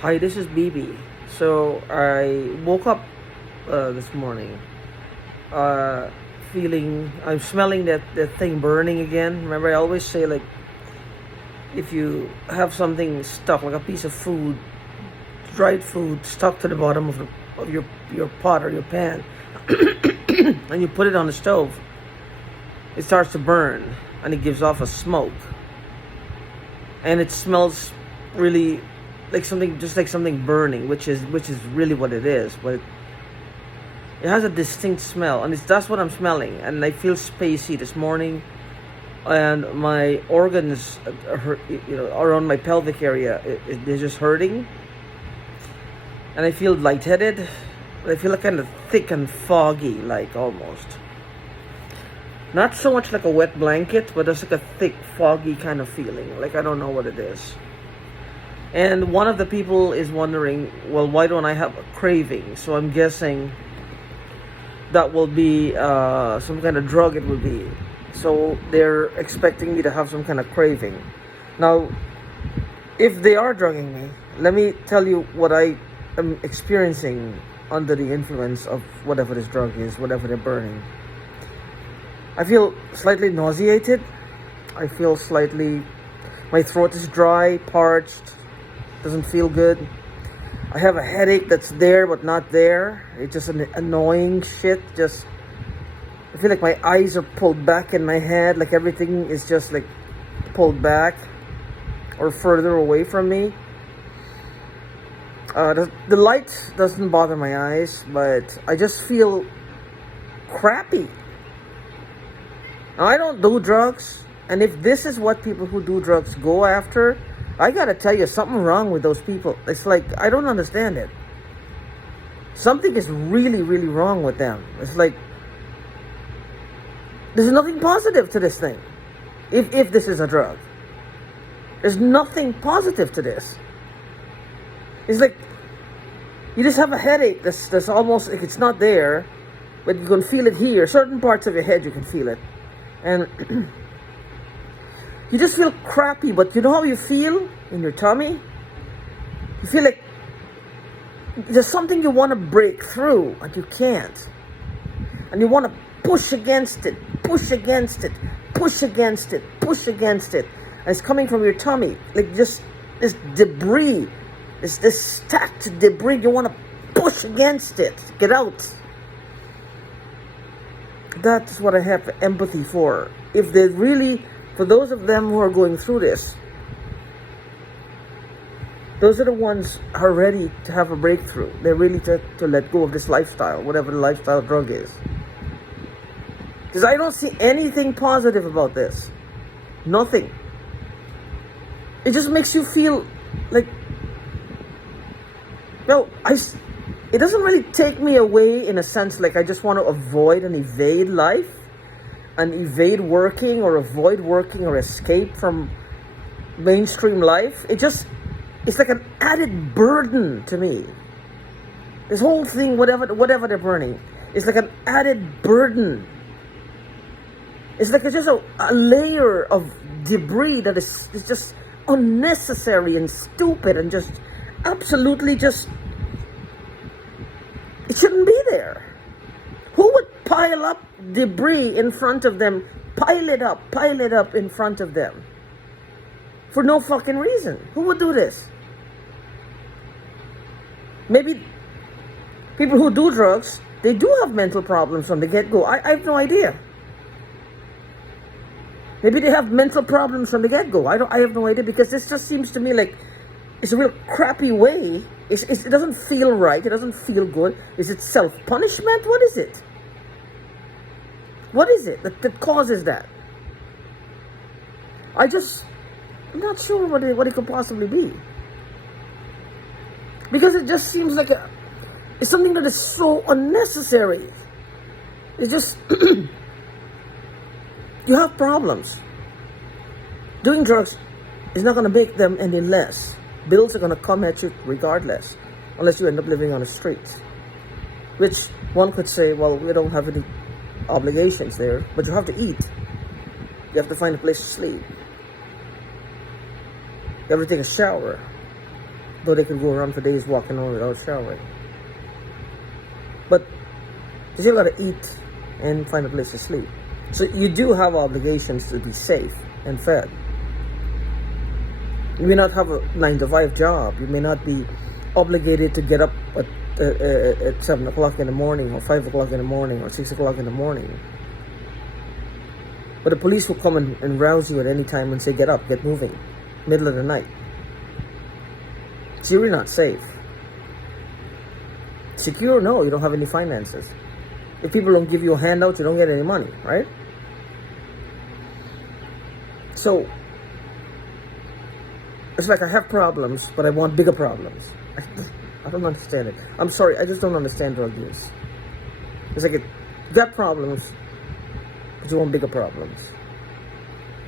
Hi, this is BB. So I woke up this morning, uh, I'm smelling that thing burning again. Remember, I always say, like, if you have something stuck, like a piece of food, dried food, stuck to the bottom of your pot or your pan, and you put it on the stove, it starts to burn and it gives off a smoke, and it smells really like something, just like something burning, which is really what it is. But it has a distinct smell, and that's what I'm smelling. And I feel spacey this morning, and my organs, hurt, around my pelvic area, they're just hurting, and I feel lightheaded. I feel like kind of thick and foggy, like almost. Not so much like a wet blanket, but just like a thick, foggy kind of feeling. Like I don't know what it is. And one of the people is wondering, well, why don't I have a craving? So I'm guessing that will be some kind of drug it will be. So they're expecting me to have some kind of craving. Now, if they are drugging me, let me tell you what I am experiencing under the influence of whatever this drug is, whatever they're burning. I feel slightly nauseated. I feel slightly, my throat is dry, parched, doesn't feel good. I have a headache that's there but not there. It's just an annoying shit. Just, I feel like my eyes are pulled back in my head, like everything is just like pulled back or further away from me. The light doesn't bother my eyes, but I just feel crappy. Now, I don't do drugs, and if this is what people who do drugs go after, I gotta tell you, something wrong with those people. It's like, I don't understand it. Something is really, really wrong with them. It's like, there's nothing positive to this thing. If this is a drug, there's nothing positive to this. It's like, you just have a headache that's almost like it's not there, but you can feel it here. Certain parts of your head, you can feel it. And you just feel crappy, but you know how you feel in your tummy? You feel like there's something you want to break through, and you can't. And you want to push against it, push against it, push against it, push against it. And it's coming from your tummy, like just this debris, this stacked debris. You want to push against it, get out. That's what I have empathy for. If they really, for those of them who are going through this, those are the ones who are ready to have a breakthrough. They're ready to let go of this lifestyle, whatever the lifestyle drug is. Because I don't see anything positive about this. Nothing. It just makes you feel like, well, it doesn't really take me away in a sense like I just want to avoid and evade life, and evade working or avoid working or escape from mainstream life. It's like an added burden to me. This whole thing, whatever they're burning, it's like an added burden. It's like it's just a layer of debris that is just unnecessary and stupid and just absolutely just, it shouldn't be there. Who would pile up debris in front of them, pile it up in front of them for no fucking reason? Who would do this? Maybe people who do drugs, they do have mental problems from the get-go. I have no idea. Maybe they have mental problems from the get-go. I have no idea, because this just seems to me like it's a real crappy way. It doesn't feel right. It doesn't feel good. Is it self-punishment? What is it? What is it that causes that? I'm not sure what it could possibly be. Because it just seems like it's something that is so unnecessary. It's just, you have problems. Doing drugs is not going to make them any less. Bills are going to come at you regardless, unless you end up living on the streets. Which one could say, well, we don't have any obligations there, but you have to eat. You have to find a place to sleep. You have to take a shower. Though they could go around for days walking around without showering. But you still gotta eat and find a place to sleep. So you do have obligations to be safe and fed. You may not have a 9 to 5 job. You may not be obligated to get up at 7 o'clock in the morning or 5 o'clock in the morning or 6 o'clock in the morning. But the police will come and rouse you at any time and say, get up, get moving, middle of the night. So you're not safe. Secure? No, you don't have any finances. If people don't give you a handout, you don't get any money, right? So, it's like I have problems, but I want bigger problems. I don't understand it. I'm sorry, I just don't understand drug use. It's like you got problems, but you want bigger problems.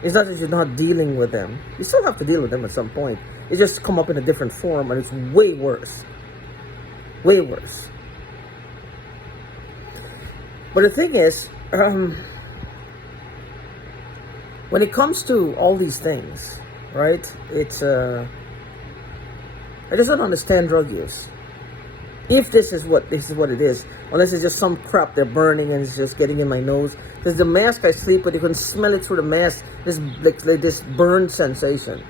It's not that you're not dealing with them. You still have to deal with them at some point. It just come up in a different form, and it's way worse. Way worse. But the thing is, when it comes to all these things, right? It's I just don't understand drug use. If this is what it is, unless it's just some crap they're burning and it's just getting in my nose. Because the mask I sleep with, you can smell it through the mask. This burn sensation.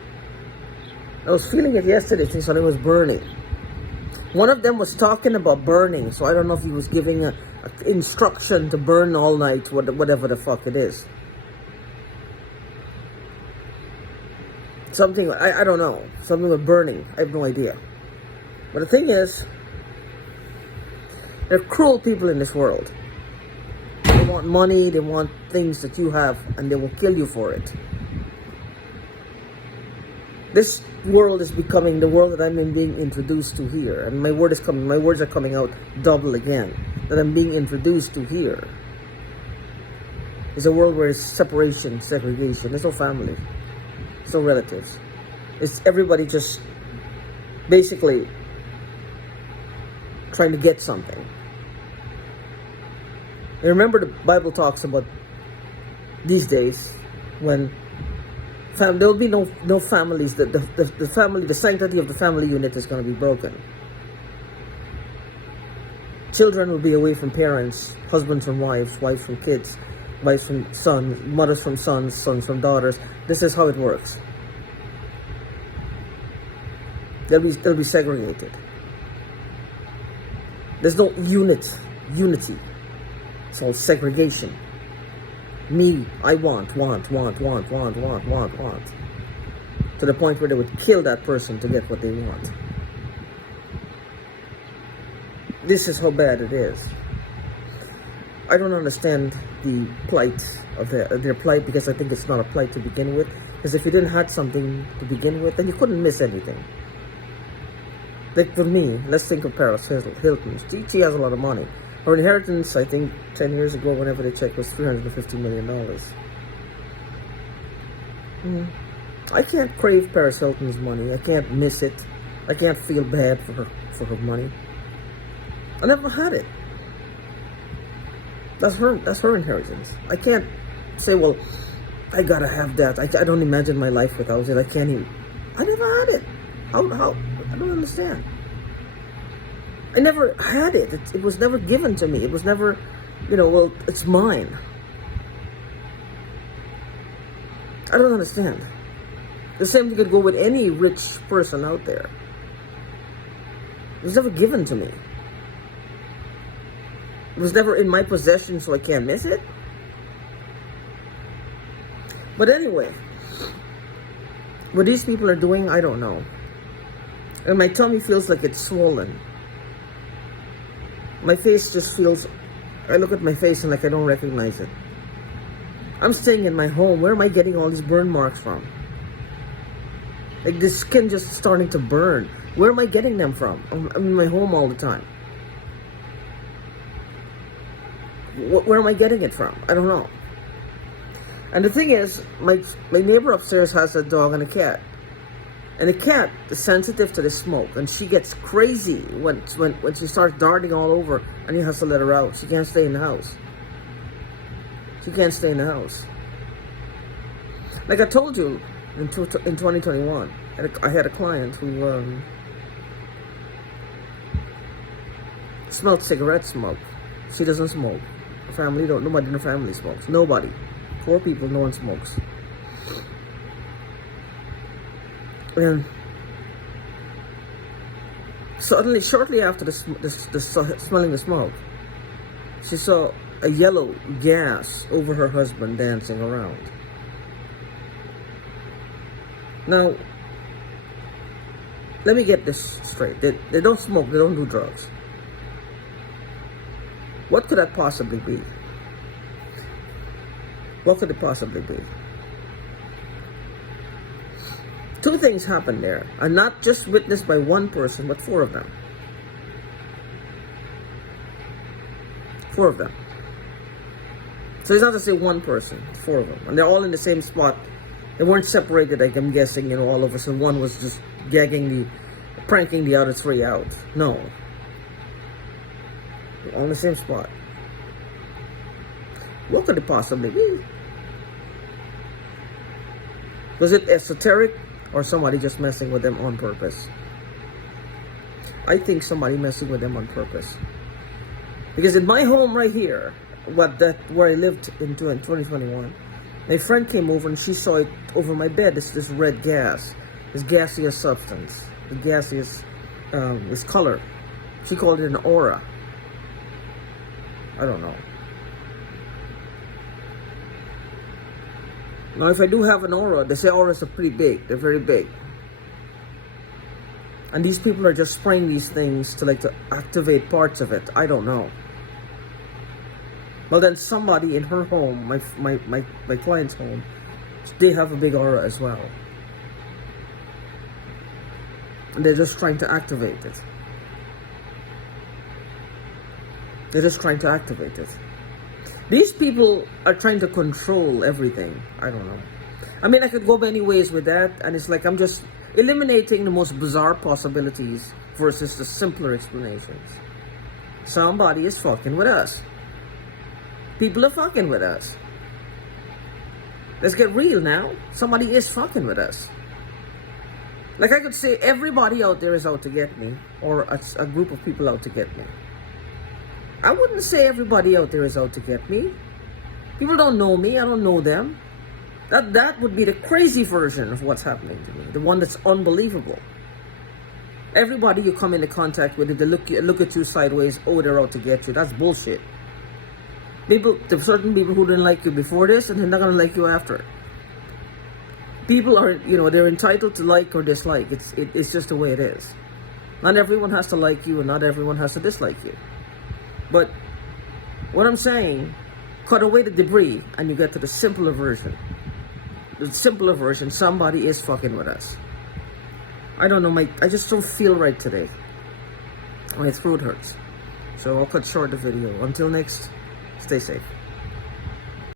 I was feeling it yesterday since it was burning. One of them was talking about burning, so I don't know if he was giving a instruction to burn all night, whatever the fuck it is. Something, I don't know. Something with burning. I have no idea. But the thing is, there are cruel people in this world. They want money, they want things that you have, and they will kill you for it. This world is becoming the world that I'm being introduced to here. And my words are coming out double again. That I'm being introduced to here. It's a world where it's separation, segregation. There's no family. There's no relatives. It's everybody just basically trying to get something. And remember, the Bible talks about these days when there will be no families. The family, the sanctity of the family unit is going to be broken. Children will be away from parents, husbands from wives, wives from kids, wives from sons, mothers from sons, sons from daughters. This is how it works. They'll be segregated. There's no unity. It's all segregation. Me, I want. To the point where they would kill that person to get what they want. This is how bad it is. I don't understand the plight of their plight, because I think it's not a plight to begin with. Because if you didn't have something to begin with, then you couldn't miss anything. Like for me, let's think of Paris Hilton. She has a lot of money. Her inheritance, I think 10 years ago, whenever they checked, was $350 million. I can't crave Paris Hilton's money. I can't miss it. I can't feel bad for her money. I never had it. That's her inheritance. I can't say, well, I gotta have that. I don't imagine my life without it. I can't even. I never had it. How? I don't understand. I never had it. It was never given to me. It was never, well, it's mine. I don't understand. The same thing could go with any rich person out there. It was never given to me. It was never in my possession, so I can't miss it. But anyway, what these people are doing, I don't know. And my tummy feels like it's swollen. My face just feels, I look at my face and like I don't recognize it. I'm staying in my home. Where am I getting all these burn marks from? Like the skin just starting to burn. Where am I getting them from? I'm in my home all the time. Where am I getting it from? I don't know. And the thing is, my neighbor upstairs has a dog and a cat. And the cat is sensitive to the smoke, and she gets crazy when she starts darting all over, and you have to let her out. She can't stay in the house. She can't stay in the house. Like I told you, in 2021, I had a client who smelled cigarette smoke. She doesn't smoke. Her family don't. Nobody in her family smokes. Nobody. 4 people. No one smokes. And suddenly, shortly after smelling the smoke, she saw a yellow gas over her husband dancing around. Now, let me get this straight. They don't smoke, they don't do drugs. What could that possibly be? What could it possibly be? 2 things happened there, and not just witnessed by 1 person, but 4 of them. 4 of them. So it's not to say 1 person, 4 of them. And they're all in the same spot. They weren't separated, like I'm guessing, all of us. And one was just pranking the other 3 out. No. They're all in the same spot. What could it possibly be? Was it esoteric or somebody just messing with them on purpose? I think somebody messing with them on purpose. Because in my home right here, where I lived in 2021, my friend came over and she saw it over my bed. This red gas, this gaseous substance, the gaseous, this color. She called it an aura. I don't know. Now, if I do have an aura, they say auras are pretty big. They're very big. And these people are just spraying these things to activate parts of it. I don't know. Well, then somebody in her home, my client's home, they have a big aura as well. And they're just trying to activate it. They're just trying to activate it. These people are trying to control everything. I don't know. I mean, I could go many ways with that, and it's like I'm just eliminating the most bizarre possibilities versus the simpler explanations. Somebody is fucking with us. People are fucking with us. Let's get real now. Somebody is fucking with us. Like I could say everybody out there is out to get me, or a group of people out to get me. I wouldn't say everybody out there is out to get me. People don't know me. I don't know them. That would be the crazy version of what's happening to me. The one that's unbelievable. Everybody you come into contact with, if they look at you sideways, oh, they're out to get you. That's bullshit. There's certain people who didn't like you before this, and they're not going to like you after it. People are, they're entitled to like or dislike. It's just the way it is. Not everyone has to like you, and not everyone has to dislike you. But what I'm saying, cut away the debris, and you get to the simpler version. The simpler version, somebody is fucking with us. I don't know, I just don't feel right today. My throat hurts. So I'll cut short the video. Until next, stay safe.